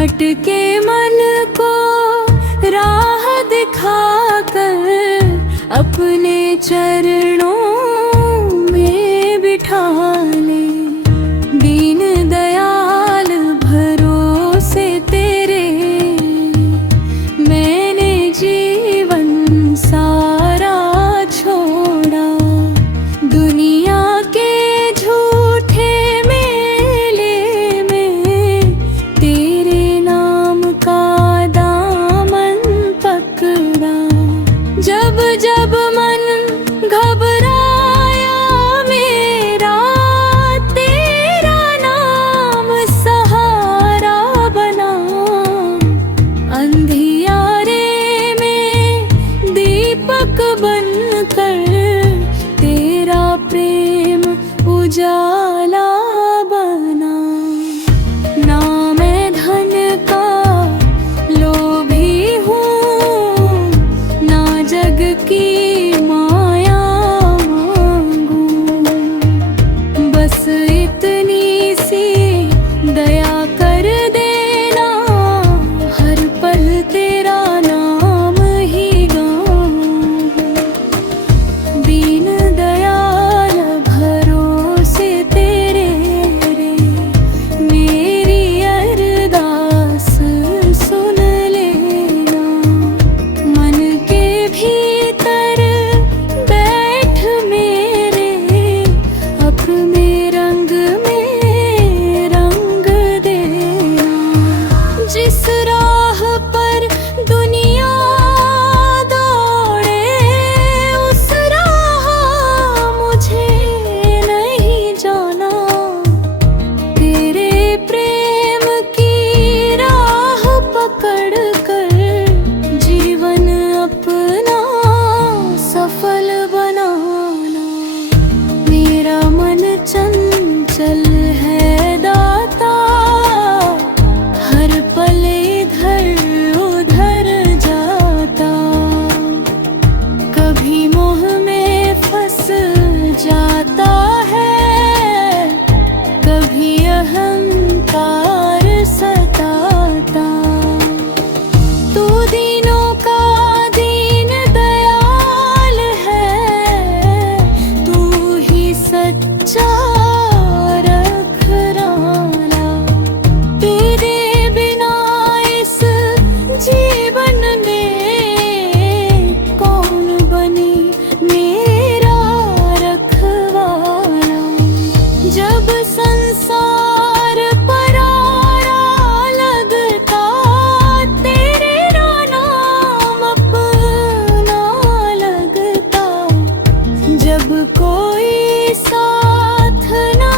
भटके मन को राह दिखाकर अपने चरणों में बिठा ले। दीन दयाल भरोसे तेरे मैंने जीवन सारा छोड़ा। दुनिया के झूठे मेले में तेरे नाम का दामन पकड़ा। जब जब मन घबराया मेरा, तेरा नाम सहारा बना। अंधियारे में दीपक बनकर तेरा प्रेम उजाला बना। ना मैं धन का लोभी हूँ, ना जग की माया मांगूं। बस इतनी सी दया कर देना, हर पल तेरा नाम ही गाऊं। दीन दयाल भरोसे तेरे रे मेरी अरदास सुन लेना। मन के भीतर बैठ मेरे, अपने रंग में रंग देना। जिस राह पर दुनिया दौड़े, उस राह मुझे नहीं जाना। तेरे प्रेम की राह पकड़ कर जीवन अपना सफल बनाना। मेरा मन चंचल है दाता, हर पल इधर उधर जाता। कभी मोह में फंस जाता है, कभी अहंकार सताता। तू दीनों का दीन दयाल है, तू ही सच्चा रखवाला। तेरे बिना इस जीवन में कौन बने मेरा रखवाला। जब संसार पराया लगता, तेरा नाम अपना लगता। जब कोई साथ ना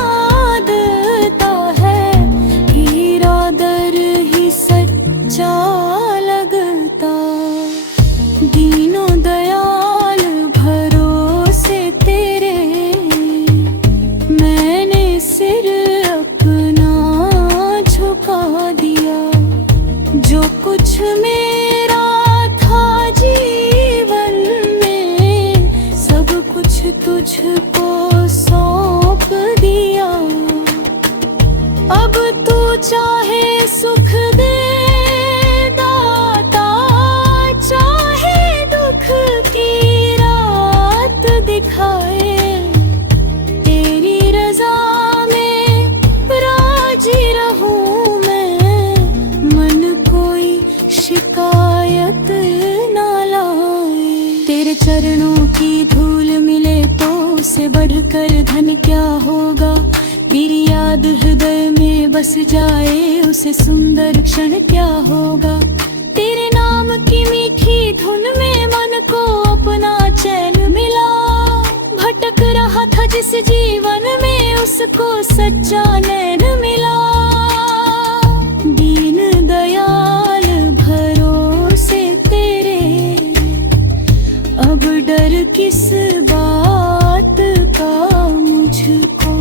देता है, हीरा दर ही सच्चा लगता। दीनों दयाल भरोसे तेरे मैंने सिर अपना झुका दिया। जो कुछ मेरा था जीवन में, सब कुछ तुझको सौंप दिया। अब तू चाहे सुख दे दाता, चाहे दुख की रात दिखाए। तेरी रजा में राजी रहूं मैं, मन कोई शिकायत ना लाए। तेरे चरणों की धूल मिले तो उससे बढ़कर धन क्या होगा। मेरी याद हृदय में बस जाए, उसे सुंदर क्षण क्या होगा। तेरे नाम की मीठी धुन में मन को अपना चैन मिला। भटक रहा था जिस जीवन में, उसको सच्चा नैन मिला। दीन दयाल भरोसे तेरे, अब डर किस बात का मुझको।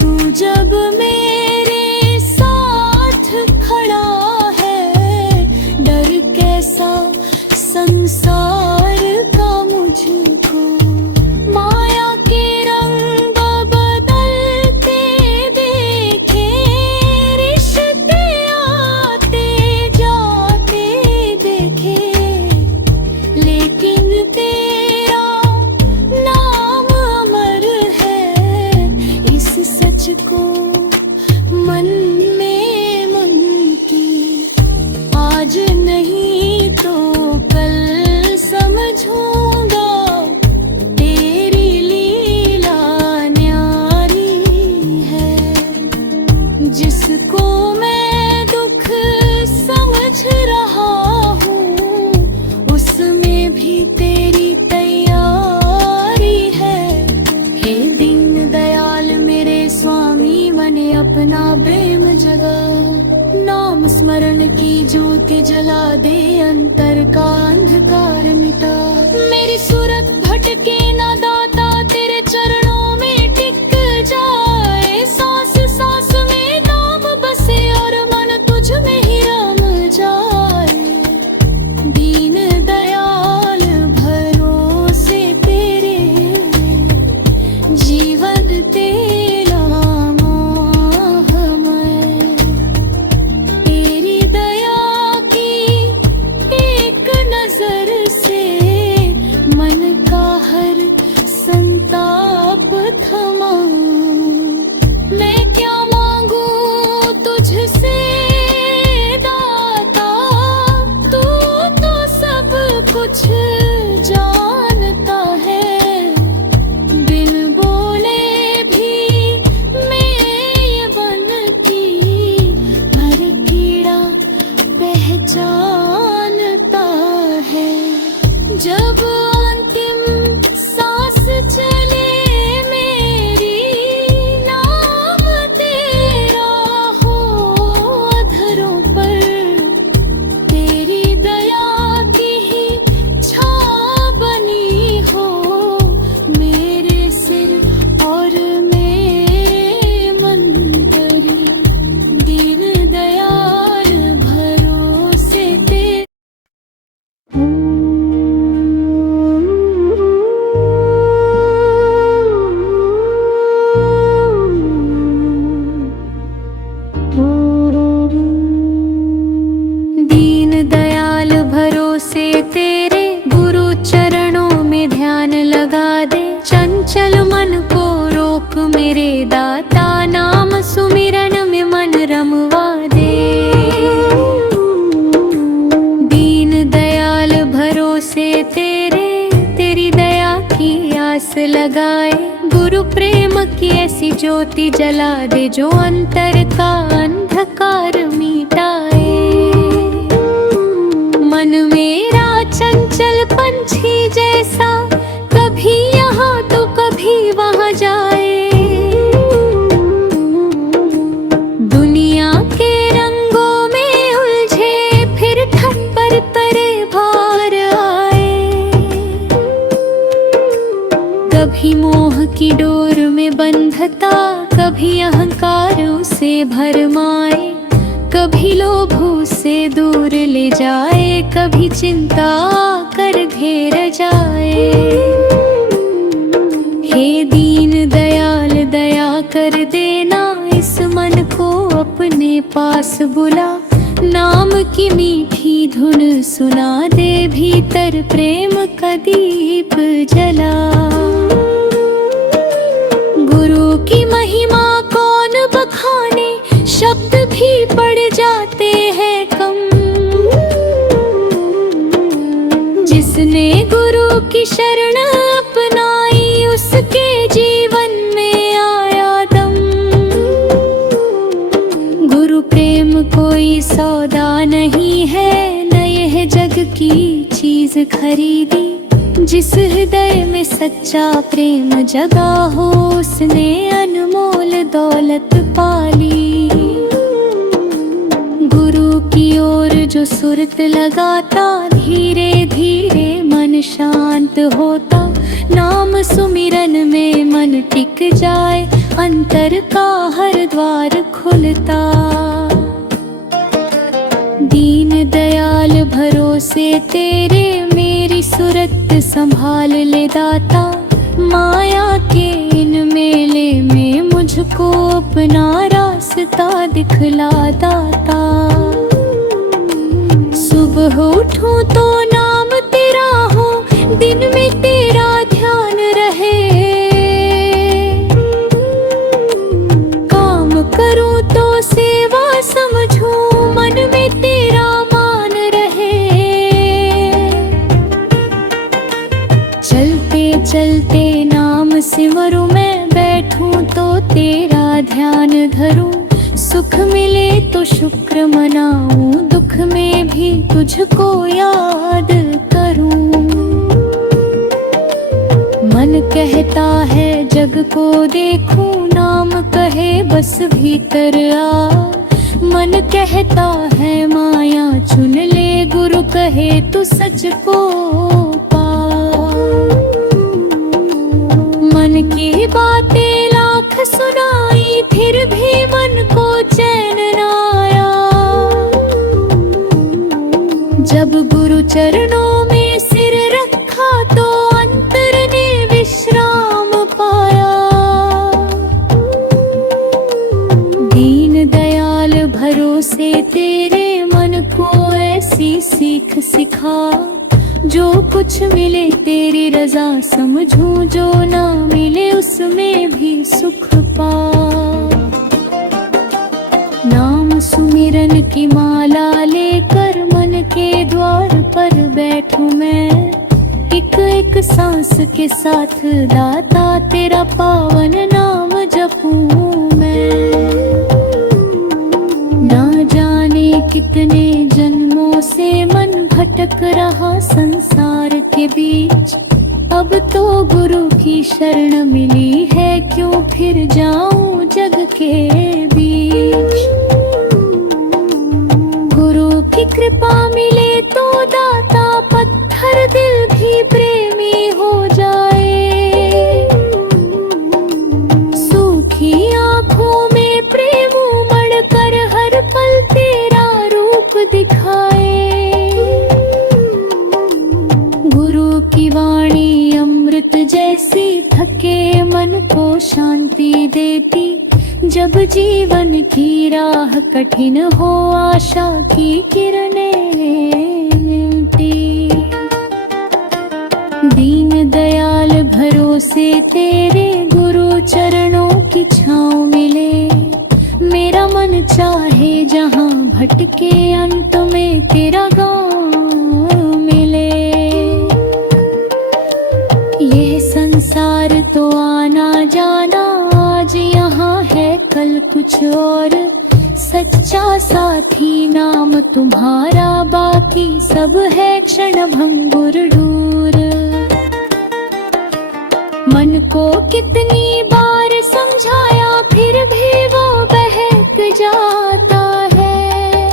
तू जब मेरे साथ खड़ा है, डर कैसा संसार का मुझको। माया के रंग बदलते देख स्मरण की ज्योति जला दे, अंतर का अंधकार मिटा। मेरी सूरत भटके ना दाता, तेरे चरणों में टिक जाए। सांस सांस में नाम बसे और मन तुझ में ही रम जाए। दीन दयाल भरोसे तेरे, जीवन तेरा मोहमय। तेरी दया की एक नजर से मन का हर संताप थमा। मैं क्या मांगू तुझसे दाता, तू तो सब कुछ जानता है। बिन बोले भी मैं ये बन की हर कीड़ा पहचानता है। जब अंतिम सांस चले मेरी, नाम तेरा हो अधरों पर। तेरी दया की ही छां बनी हो मेरे सिर और मेरे मन पर। दीन दयाल भरोसे तेरे। दीन दयाल भरोसे तेरे, गुरु चरणों में ध्यान लगा दे। चंचल मन को रोक मेरे दाता, नाम सुमिरन में मन रमवा दे। दीन दयाल भरोसे तेरे, तेरी दया की आस लगाए। गुरु प्रेम की ऐसी ज्योति जला दे, जो अंतर का अंधकार मिटाए। मन मेरा चंचल पंछी जैसा, कभी यहाँ तो कभी वहाँ जाए। दुनिया के रंगों में उलझे फिर ठट पर तरे भार आए। कभी मोह की डोर में बंधता, कभी अहंकार उसे भरमाए। कभी लोभ से दूर ले जाए, कभी चिंता कर घेर जाए। हे दीन दयाल दया कर देना, इस मन को अपने पास बुला। नाम की मीठी धुन सुना दे, भीतर प्रेम का दीप जला। गुरु की महिमा कौन बखाने, शब्द भी पड़ जाते हैं कम। जिसने गुरु की शरण अपनाई, उसके जीवन में आया दम। गुरु प्रेम कोई सौदा नहीं है, न यह जग की चीज खरीदी। जिस हृदय में सच्चा प्रेम जगा हो, उसने अनमोल दौलत पाली। गुरु की ओर जो सुरत लगाता, धीरे धीरे मन शांत होता। नाम सुमिरन में मन टिक जाए, अंतर का हर द्वार खुलता। दीन दयाल भरोसे तेरे, मेरी सूरत संभाल ले दाता। माया के इन मेले में मुझको अपना रास्ता दिखला दाता। सुबह उठूं तो नाम तेरा हो, दिन में तेरा ध्यान रहे। काम करूं तो सेवा समझूं, मन में तेरा मान रहे। चलते चलते नाम सिमरूं, मैं बैठूं तो तेरा ध्यान धरूं। सुख मिले तो शुक्र मनाऊं, दुख में भी तुझको याद करूं। मन कहता है जग को देखूं, नाम कहे बस भीतर आ। मन कहता है माया चुन ले, गुरु कहे तू सच को पा। मन की बातें लाख सुनाई, फिर भी मन को चैन न आया। जब गुरु चरणों में सिर रखा तो अंतर ने विश्राम पाया। दीन दयाल भरोसे तेरे, मन को ऐसी सीख सिखा। जो कुछ मिले तेरी रजा समझूं, जो ना मिले उसमें भी सुख पा। नाम सुमिरन की माला लेकर मन के द्वार पर बैठूं मैं। एक एक सांस के साथ दाता तेरा पावन नाम जपूं मैं। ना जाने कितने जन्मों से मन भटक रहा संसार के बीच। अब तो गुरु की शरण मिली है, क्यों फिर जाऊं जग के बीच। गुरु की कृपा मिले तो दाता पत्थर दिल भी प्रेमी हो जाए। सूखी आंखों में प्रेम उमड़ कर हर पल तेरा रूप दिखाए। गुरु की वाणी अमृत जैसी, थके मन को शांति देती। जब जीवन की राह कठिन हो, आशा की किरणें मिलती। दीन दयाल भरोसे तेरे, गुरु चरणों की छाँव मिले। मेरा मन चाहे जहाँ भटके, अंत में तेरा गाँव मिले। यह संसार तो आना जाना, आज यहाँ है कल कुछ और। सच्चा साथी नाम तुम्हारा, बाकी सब है क्षण भंगुर दूर। मन को कितनी बार समझाया, फिर भी वो बहक जाता है।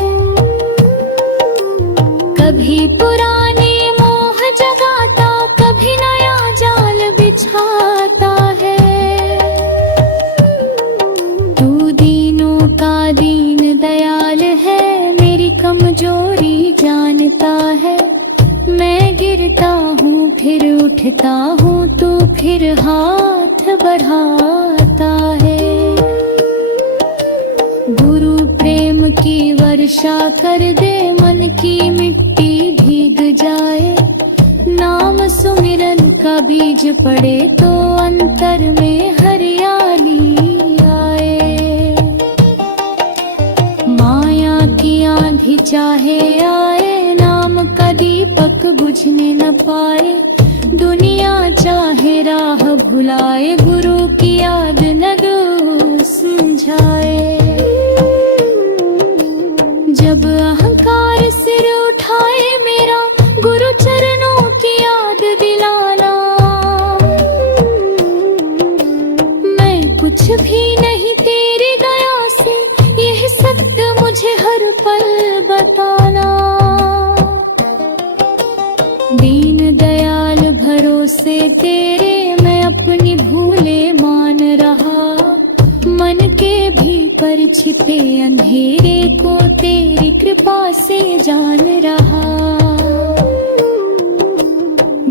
कभी पुराने मोह जगाता, कभी नया जाल बिछाता है। तू दीनों का दीन दयाल है, मेरी कमजोरी जानता है। मैं गिरता हूँ फिर उठता हूँ, तू फिर हाथ बढ़ाता है। गुरु प्रेम की वर्षा कर दे, मन की मिट्टी भीग जाए। नाम सुमिरन का बीज पड़े तो अंतर में हरियाली आए। माया की आंधी चाहे आए, नाम का दीपक बुझने न पाए। दुनिया चाहे राह भुलाए, गुरु की याद न दो समझाए। जब अहंकार सिर उठाए मेरा, गुरु चरणों की याद दिलाना। मैं कुछ भी नहीं तेरी दया से, यह सत्य मुझे हर पल बताना। दीन दयाल भरोसे तेरे, मैं अपनी भूले मान रहा। मन के भीतर छिपे अंधेरे को तेरी कृपा से जान रहा।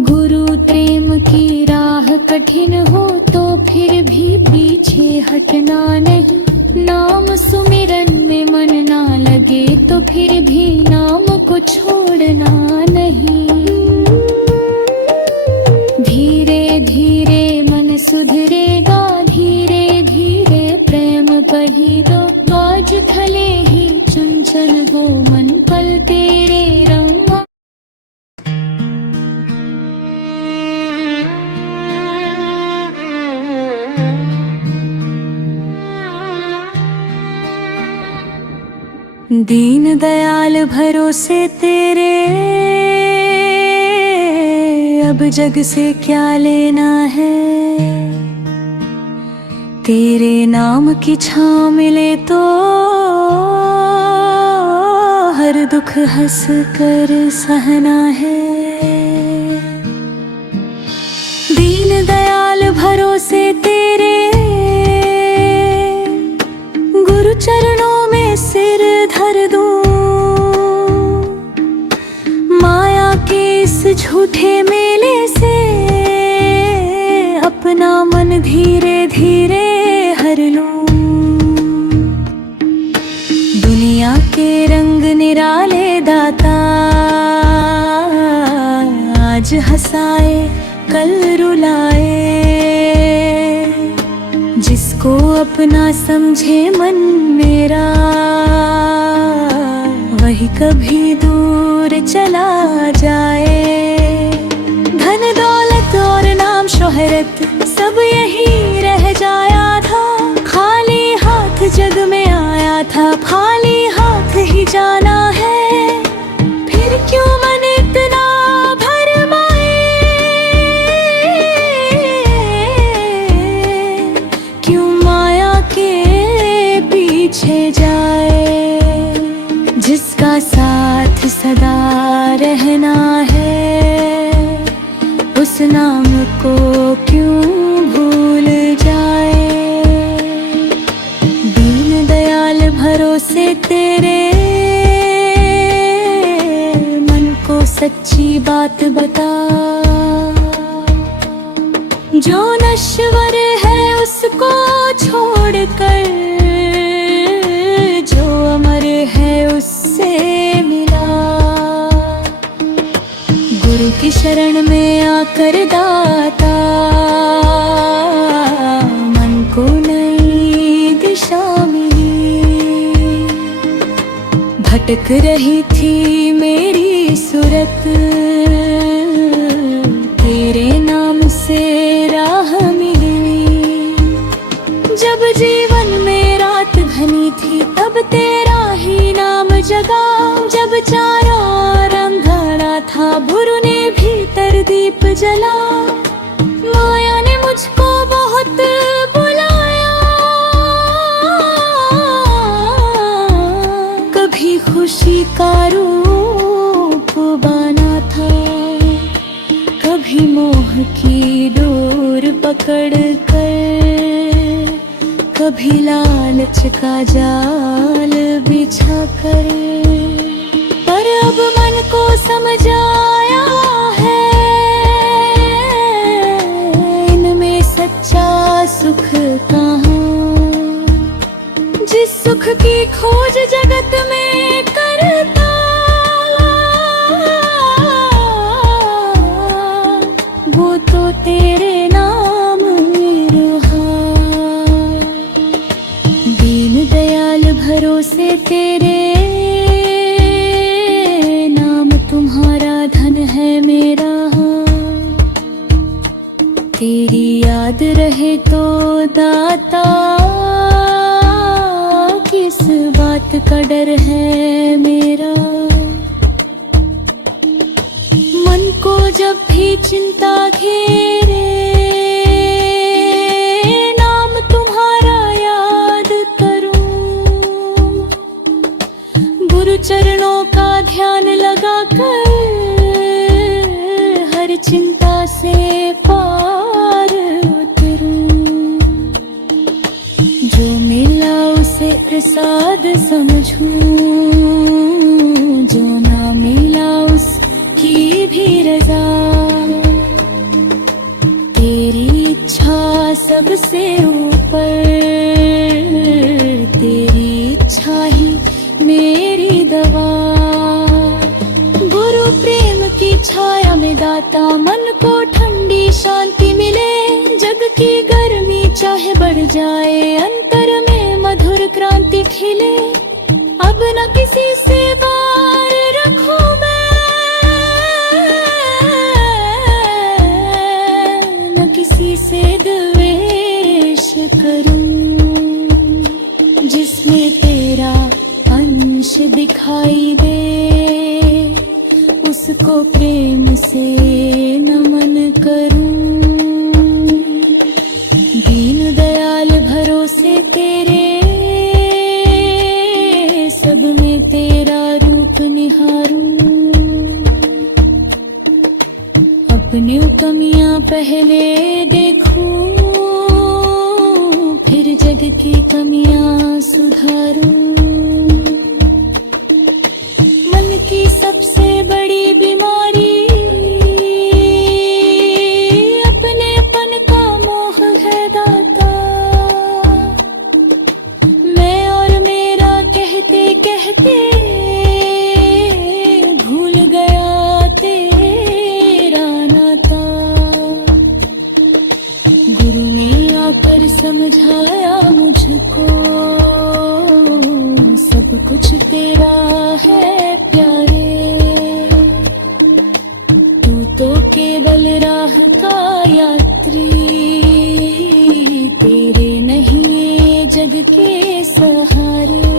गुरु प्रेम की राह कठिन हो तो फिर भी पीछे हटना नहीं। नाम सुमिरन में मन ना लगे तो फिर भी नाम को छोड़ना नहीं। धीरे धीरे मन सुधरेगा, धीरे धीरे प्रेम बढ़ेगा। आज खले ही चंचल हो मन, पल तेरे रंग। दीन दयाल भरोसे तेरे, अब जग से क्या लेना है। तेरे नाम की छाँव मिले तो हर दुख हंस कर सहना है। दीन दयाल भरोसे तेरे, गुरु चरणों में सिर धर दूं। माया के इस झूठे मेले से अपना मन धीरे धीरे हर लूं। दुनिया के रंग निराले दाता, आज हंसाए कल रुलाए। जिसको अपना समझे मन मेरा, वही कभी दूर चला जाए। धन दौलत और नाम शोहरत सब यही रह जाया था। खाली हाथ जग में आया था, खाली हाथ ही जाना है। फिर क्यों मन इतना भरमाए, क्यों माया के पीछे जाए। जिसका साथ सदा रहना है, उस नाम को क्यों भूल जाए। दीन दयाल भरोसे तेरे, मन को सच्ची बात बता। जो नश्वर है उसको छोड़कर, जो अमर है उससे मिला। गुरु की शरण में आकर दाता, मन को नई दिशा मिली। भटक रही थी मेरी सूरत, तेरे नाम से राह मिली। जब जीवन में रात घनी थी, तब तेरा ही नाम जगा। जब चारों ओर अंधेरा था, गुरु ने भीतर दीप जला। माया ने मुझको बहुत बुलाया, कभी खुशी का रूप बना था, कभी मोह की डोर पकड़ कर, कभी लालच का जाल बिछा कर। पर अब मन को समझ आया है, इनमें सच्चा सुख कहाँ। जिस सुख की खोज जगत में करता, वो तो तेरे नाम में रहा। दीन दयाल भरोसे तेरे, नाम तुम्हारा धन है मेरा। तेरी याद रहे तो दाता, किस बात का डर है मेरा। मन को जब भी चिंता घेरे, नाम तुम्हारा याद करूं। गुरु चरणों का ध्यान लगा कर, हर चिंता से पार उतरूं। जो मिला उसे प्रसाद समझूं, जो ना मिला उसकी भी रजा। तेरी इच्छा सबसे ऊपर, तेरी इच्छा ही मेरी दवा। गुरु प्रेम की छाया में दाता, मन को ठंडी शांति मिले। जग की गर्मी चाहे बढ़ जाए, अंतर में मधुर क्रांति खिले। अब न किसी से बार रखूं मैं, न किसी से द्वेष करूं। जिसमें तेरा अंश दिखाई दे, उसको प्रेम से नमन करूं। दीन दयाल भरोसे तेरे, सब में तेरा रूप निहारूं। अपनी कमियां पहले देखूं, फिर जग की कमियां सुधारूं। मन की सबसे बड़ी बीमारी अपनेपन का मोह है दाता। मैं और मेरा कहते कहते भूल गया तेरा नाता। गुरु ने आकर समझाया मुझको, सब कुछ तेरा है प्यारे। तू तो केवल राह का यात्री, तेरे नहीं ये जग के सहारे।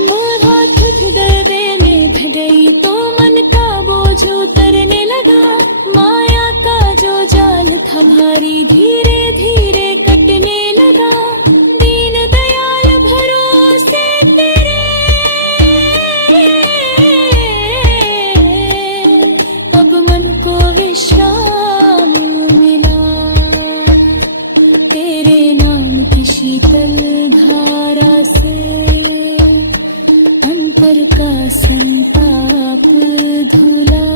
मोहा थक दर्दे में ढई तो मन का बोझ उतरने लगा। माया का जो जाल था भारी धीरे धीरे कटने लगा। दीन दयाल भरोसे तेरे अब मन को विश्राम मिला। तेरे नाम की शीतल धारा से अंतर का संताप धुला।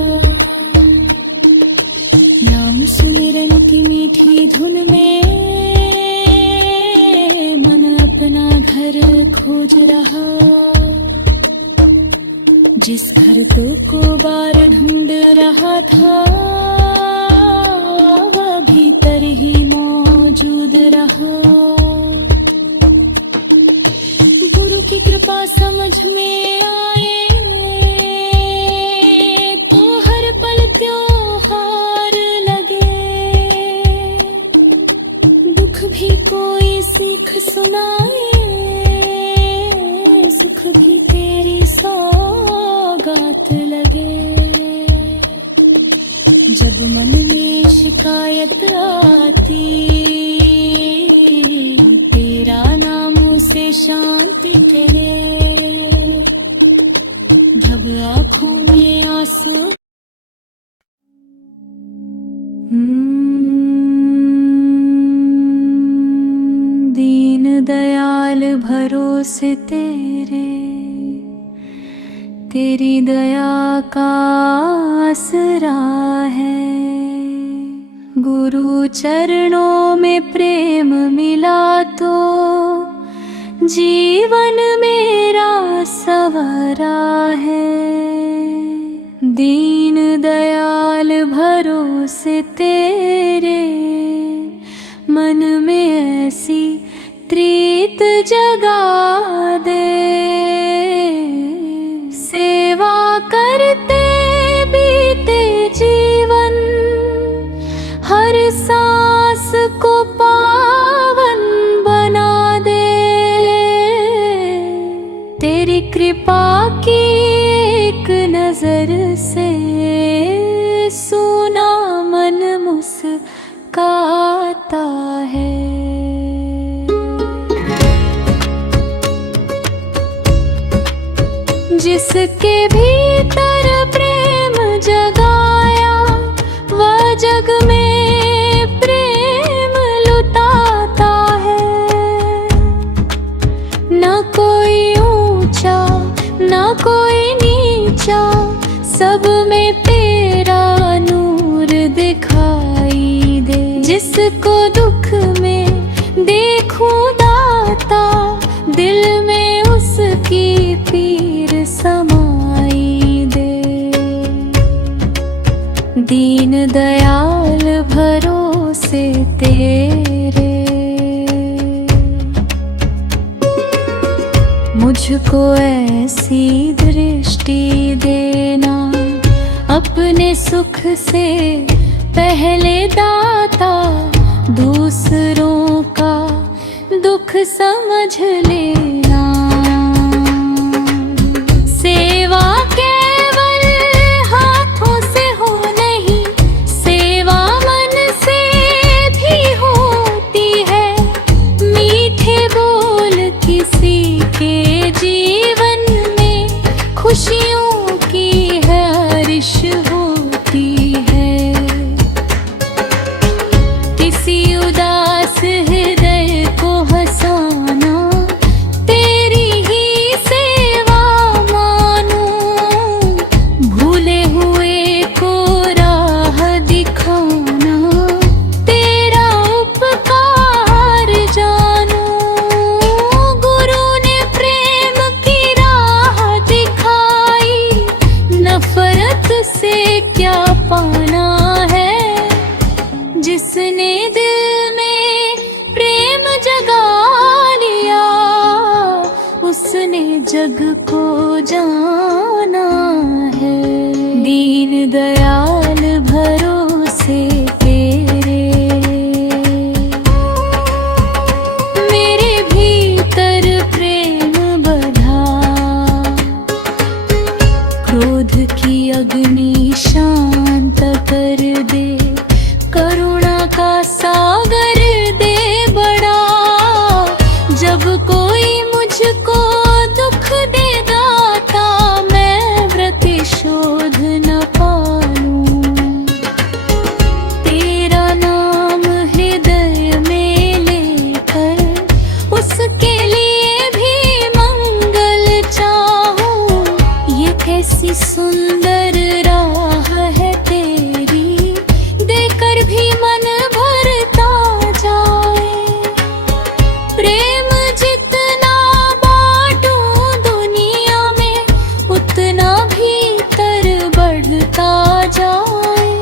नाम सुमिरन की मीठी धुन में मन अपना घर खोज रहा। जिस घर को बार ढूंढ रहा था, वह भीतर ही मौजूद रहा। गुरु की कृपा समझ में आए तो हर पल त्योहार लगे। दुख भी कोई सीख सुनाए, सुख भी तेरी सौगात लगे। जब मन में शिकायत आती, तेरा नाम उसे शांति करे। जब आँखों में आंसू दीन दयाल भरोसे तेरे, तेरी दया का आसरा है। गुरु चरणों में प्रेम मिला तो जीवन मेरा संवरा है। दीन दयाल भरोसे तेरे, मन में ऐसी प्रीत जगा दे। सेवा करते बीते जीवन, हर सांस को पावन बना दे। तेरी कृपा की एक नजर से सुना मन मुस्काता है। जिसके भीतर प्रेम जगाया, वह जग में प्रेम लुटाता है। न कोई ऊंचा न कोई नीचा, सब में तेरा नूर दिखाई दे। जिसको दुख में देखूं दाता, दिल में उसकी पीर समाई दे। दीन दयाल भरोसे तेरे, मुझको ऐसी दृष्टि देना, अपने सुख से पहले दाता। दूसरों का दुख समझ लेना। सेवा केवल हाथों से हो नहीं, सेवा मन से भी होती है। मीठे बोल किसी के जीवन में खुशियों क्रोध की अग्नि शांत कर दे, करुणा का सागर दे बड़ा। जब कोई मुझको दुख दे दाता, मैं प्रतिशोध न पालूं। तेरा नाम हृदय में लेकर उसके लिए भी मंगल चाहूं। ये कैसी सुंदर राह है तेरी, देकर भी मन भरता जाए। प्रेम जितना बांटूं दुनिया में, उतना भीतर बढ़ता जाए।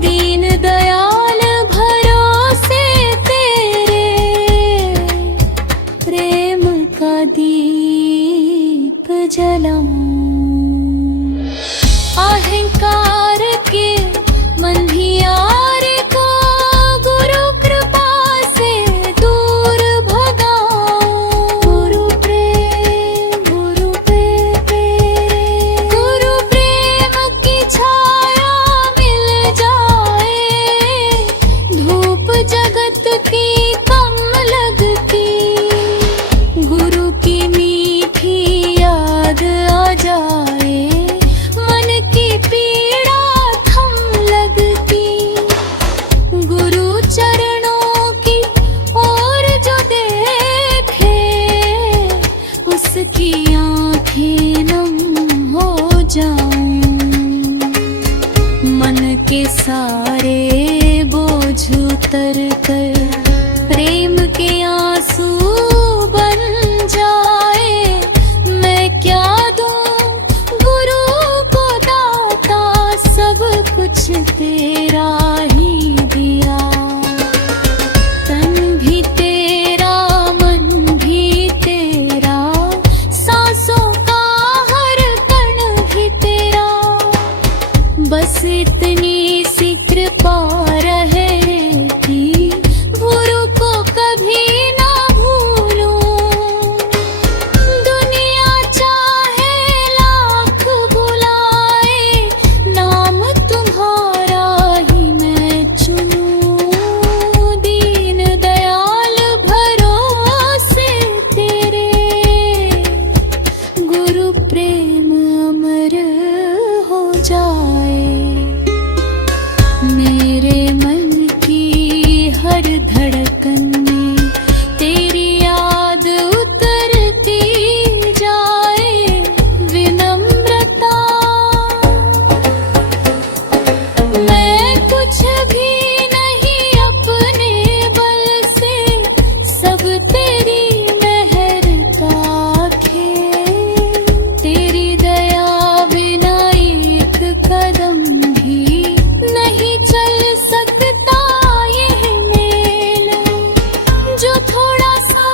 दीन दयाल भरोसे तेरे, प्रेम का दीप जलाऊं। अहंकार के मंधियार को गुरु कृपा से दूर भगाऊं। गुरु प्रेम गुरु प्रेम की छाया मिल जाए। धूप जगत की कम लगती, गुरु की मीठी याद आ जाए। मन की पीड़ा थम लगती, गुरु चरणों की ओर जो देखे, उसकी आंखें नम हो जाऊं। मन के सारे बोझ उतर कर प्रेम के आंसू बन जाए। मैं क्या दूं गुरु को दाता, सब कुछ तेरा ही दिया। तन भी तेरा, मन भी तेरा, सांसों का हर कण भी तेरा। बस इतनी सी कृपा रहे कि गुरु को कभी ना भूलूं। दुनिया चाहे लाख बुलाए, नाम तुम्हारा ही मैं चुनूं। दीन दयाल भरोसे तेरे, गुरु प्रेम अमर हो जाए। मेरे मन की हर धड़कन में तेरी याद उतरती जाए। विनम्रता, मैं कुछ भी नहीं अपने बल से, सब तेरी मेहर का खेल। तेरी दया बिना एक कदम भी नहीं चल सकता ये मेल। जो थोड़ा सा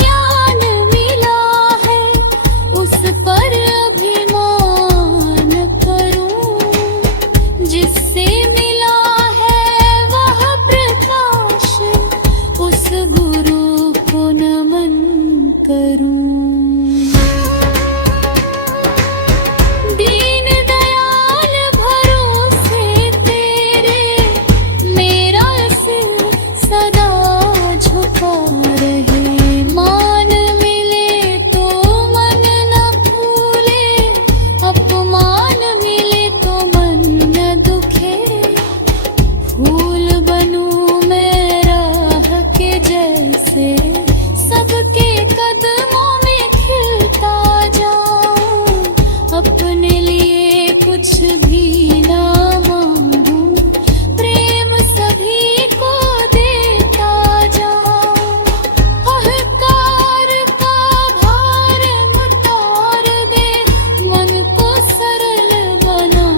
ज्ञान मिला है, उस पर अभिमान करूं। जिससे मिला है वह प्रकाश, उस गुरु को नमन करूं। दीन दयाल भरोसे तेरे, मेरा सिर सदा झुका रहे। मान मिले तो मन न फूले, अपमान मिले तो मन न दुखे। फूल बनूं मैं राह के जैसे, सबके कदमों में खिलता जाऊं। अपने लिए कुछ भी ना मांगूं, प्रेम सभी को देता जाऊं। अहंकार का भार उतार दे, मन को सरल बना।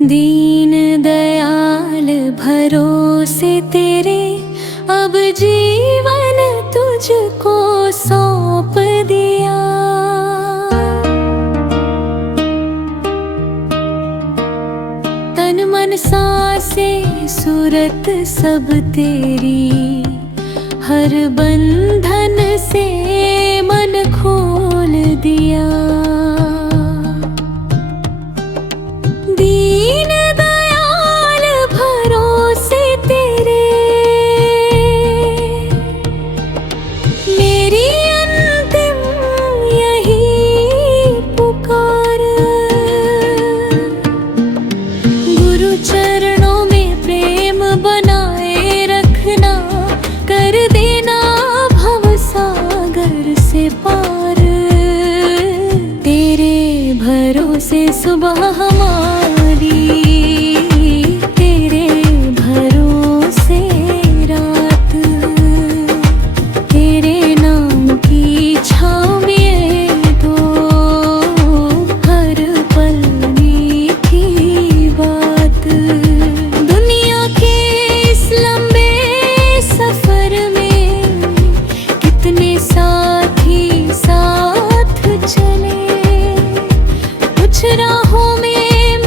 दीन दयाल भरोसे तेरे, अब जीवन तुझको सौंप दिया। सांसें सूरत सब तेरी, हर बंधन से मन खोल दिया। दीन दयाल भरोसे तेरे, मेरी अंतिम यही पुकार। गुरु चरणों में प्रेम बनाए रखना, कर देना भव सागर से पार। तेरे भरोसे सुबह हमारी, तेरे भरोसे रात, तेरे नाम की छाँव में तो हर पल मीठी बात। दुनिया के इस लंबे सफर में कितने साथी साथ चले, कुछ राहों में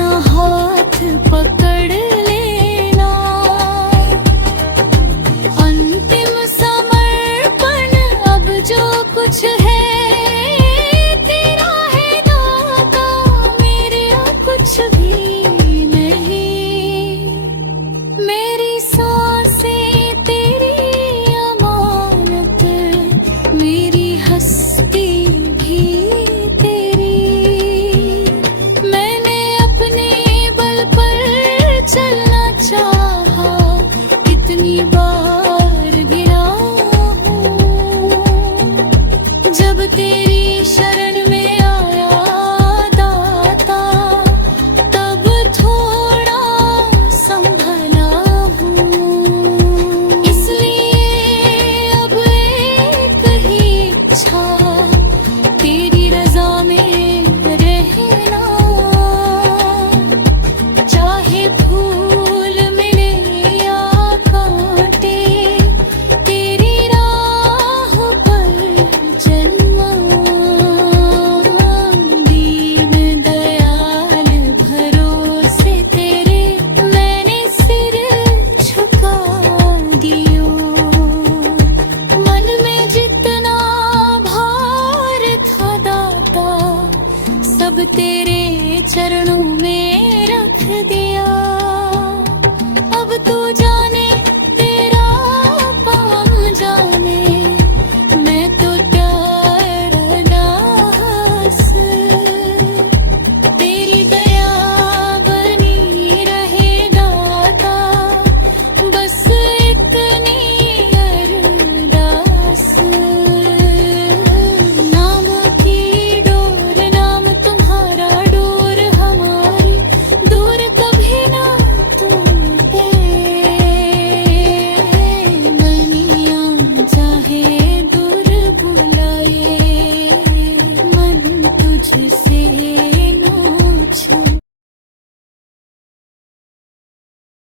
अपना हाथ पकड़ लेना। अंतिम समर्पण अब जो कुछ है तेरा है दाता, मेरे कुछ भी नहीं। मेरी सांसें तेरी अमानत, मेरी हस्ती भी तेरी। मैंने अपने बल पर चलना चाहा, कितनी बार गिरा हूँ। जब तेरी शरण में आया दाता, तब थोड़ा संभला हूँ। इसलिए अब एक ही इच्छा, तेरी रज़ा में रहना। चाहे फूल मिले या कांटे, तेरी राह पर चलना। दीन दयाल भरोसे तेरे, मैंने सिर झुका दियो। मन में जितना भार था दाता, सब तेरे चरणों में रख दिया।